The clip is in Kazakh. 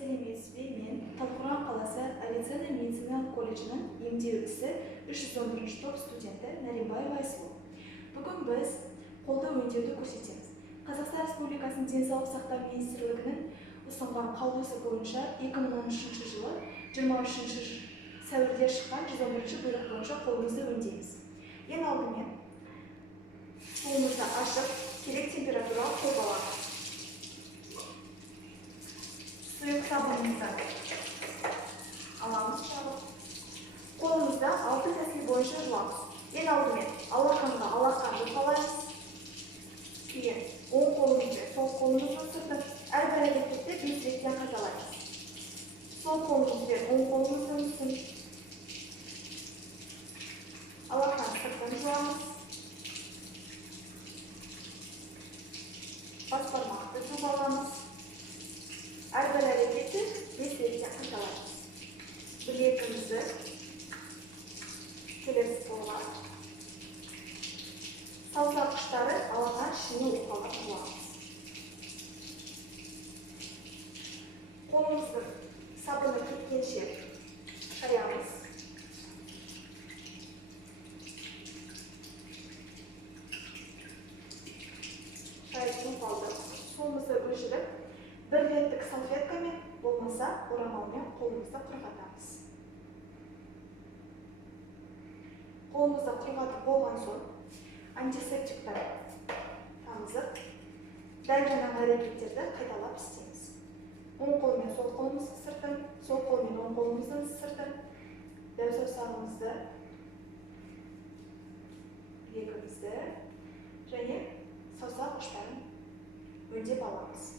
Сәлеметсіз бе? Мен Талдықорған қаласы авиация медициналық колледжінің емдеу ісі 311 топ студенті Наримбаева Айсұлу. Бүгін біз қолды өңдеуді көрсетеміз. Қазақстан Республикасының денсаулық сақтау министрлігінің ұсынған қаулысы бойынша 2013 жылы 23 сәуірде шыққан 111 бұйрық бойынша қолымызды өңдейміз. Ең алдымен қолымызды ашып, керек температураға қойып аламыз. Сұйық сабынымызды аламыз, жабып. Қолымызды 6 тәсіл бойынша жуамыз. Ең алдымен алақанға алақанды қалаймыз. Кейін оң қолымызды, сол қолымыздың сыртын әрбір әрекетте 5 реттен қайталаймыз. Сол қолымызбен оң қолымыздың үстін алақан сыртын жуамыз. Бас бармақты жуып аламыз. Әрбір әрекетті 5 реттен қайталаймыз. Білегімізді келесі қолға, саусақ ұштары алақан ішіне уқалап жуамыз. Қолымыздың сабыны кеткенше шаямыз. Шайып қалды. Қолымызды өшіріп, бір реттік салфеткамен, болмаса орамалмен қолымызды құрғатамыз. Қолымызды құрғатып болған соң, антисептикпен тамызып, дәл жаңағы әрекеттерді қайталап істейміз. Оң қолмен сол қолымыздың сыртын, сол қолмен оң қолымыздың сыртын, дәу саусағымызды, білегімізді және саусақ ұштарын өңдеп аламыз.